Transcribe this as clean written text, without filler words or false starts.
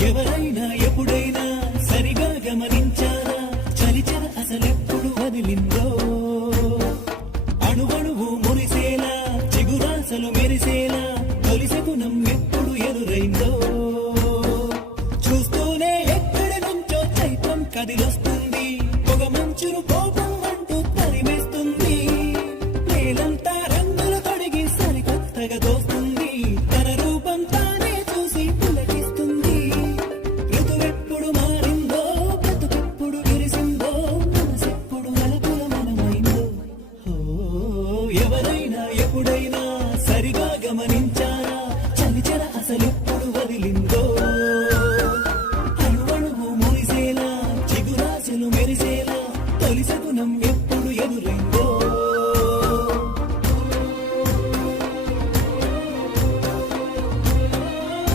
ఎవరైనా ఎప్పుడైనా సరిగా గమనించారా చలిచర అసలెప్పుడు వదిలిందో అణువణువు మురిసేలా చిగురాసలు మెరిసేలా తొలిసగుణం ఎప్పుడు ఎదురైందో చూస్తూనే ఎక్కడి నుంచో చైత్రం కదిలొస్తుంది పొగ మంచును కోపం అంటూ తరిమేస్తుంది నేలంతా రంగులు తొడిగి సరికొత్తగా దోస్తుంది తన రూపం తానే చూసి పులకిస్తుంది ఋతువెప్పుడు మారిందో బ్రతుకెప్పుడు విరిసిందో మనసెప్పుడు నలుపుల మనమైందో ఎవరైనా ఎప్పుడైనా సరిగా గమనించారా చలిచర అసలెప్పుడు వదిలిందో